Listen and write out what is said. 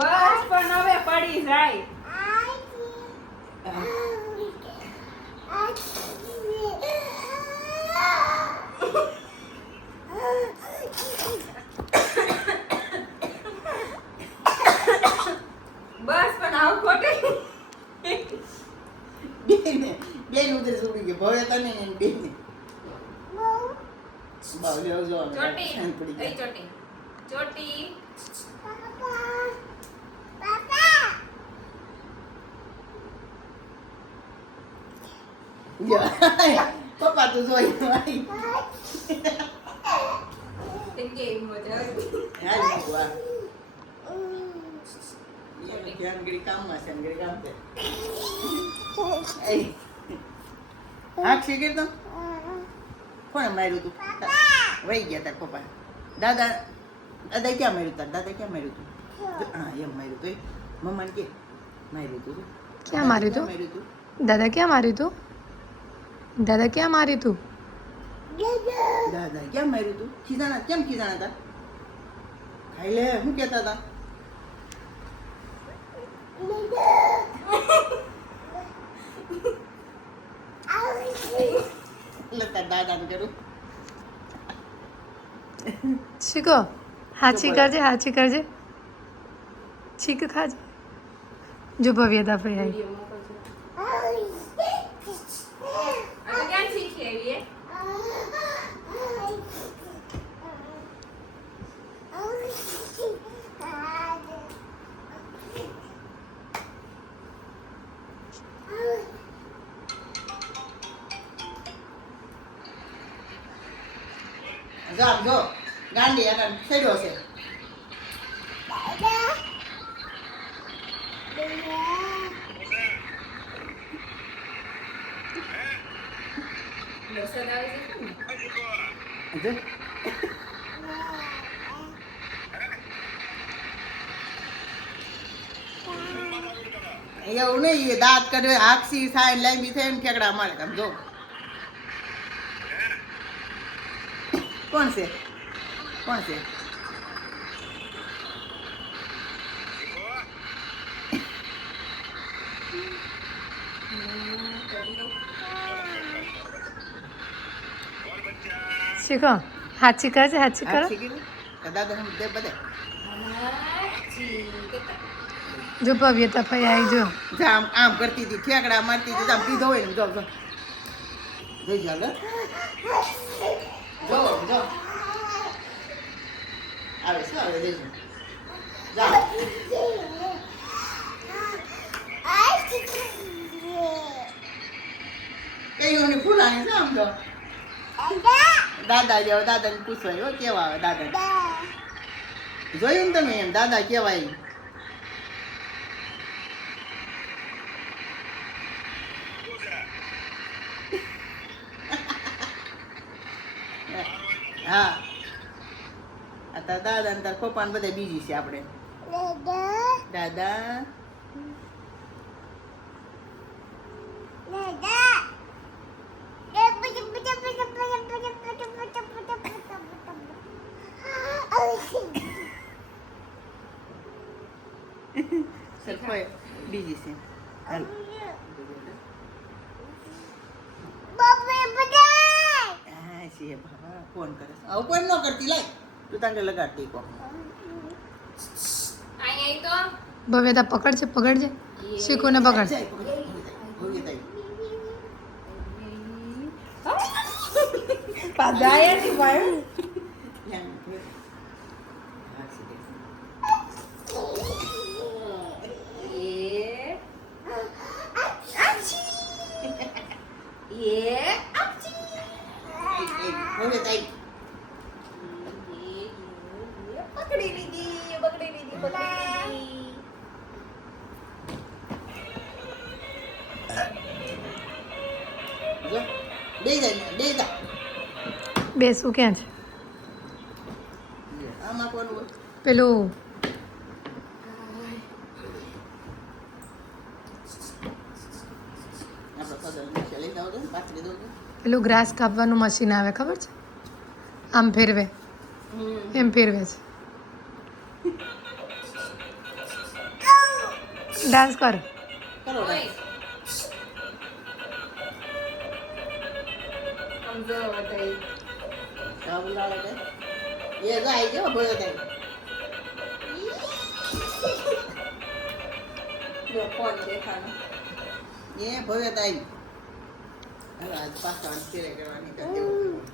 બસ પણ હવે પડી જાય. બસ પણ આવ ખોટે બેન ઉધર સુડી ગઈ ભવે તને ને બેન બાવલી આવજો ચોટી એ ચોટી ચોટી પપ્પા તો જોઈ ભાઈ કે મજા આવી. હાલ બાબા કે અંગડી કામમાં છે અંગડી કામ છે આખ શીખી તો કોણે માર્યું તું વહી ગયા તાર પપ્પા દાદા દાદા ક્યાં માર્યું તાર દાદા ક્યાં માર્યું તું હા એમ માર્યું તું મમ્માને કે માર્યું તું ક્યાં માર્યું તું માર્યું તું દાદા ક્યાં માર્યું તું દાદા ક્યાં માર્યું તું દાદા કેમ માર્યું તું ખીજાણા કેમ ખીજાણા હતા ખાઈ લે શું કહેતા હતા લતા દાદાને કરું શીખો હાચી કરજે હાચી કરજે છીક ખાજે જો ભવ્યતા ભાઈ આવી વિડિયો મોકલજો. આ ક્યાં શીખી આવી એ? જો આમ જો ગાંડી આગળ છેડ્યો છે વરસાદ આવે છે ને? જો એવું નહીં એ દાંત કાઢે આખસી સાઈન લાંબી થાય ને ઠેકડા મારે આમ જો કોણ છે કોણ છે શીખો હાચી કરજે હાચી કરો દાદા હમ દે બધે જો ભવ્યતા ભાઈ આવી જો આમ આમ કરતી હતી ઠેકડા મારતી હતી આમ પીધો હોય ને જો જો જોઈ જાવ જો જો આવે છે આવે દેજો જા કઈઓ ને ફૂલાણી છે આમ તો દાદા જેવા દાદાને પૂછવાય હો કેવા આવે દાદા જોયું ને તમે એમ દાદા કેવાય હા આ તાર દાદા ને તાર પપ્પા ને બધા બીજી છે આપણે દાદા સરખોય બીજી છે હાલ હા છે બાબા ફોન કરે છે આવું કોઈ ન કરતી લાય તું તાંગે લગાડતી કો અહીં તો ભવ્યતા પકડજે પકડજે શીખોને પકડ પાદાયા ની ભાઈ પકડી લીધી પકડી લીધી પકડી લીધી બેસવું ક્યાં છે આમાં કોનું પેલું પેલું ગ્રાસ કાપવાનું મશીન આવે ખબર છે આમ ફેરવે એમ ફેરવે છે ડાન્સ કર કરો ઓય. ડાન્સ. આમ જો બધાય. હા, બોલાવે છે. એ જો આઈ ગયો ભોયો થાય. જો ફોન દેખાનો. એ ભોયો થાય. હવે આજ પાછા ફેરે કરવાની કરતી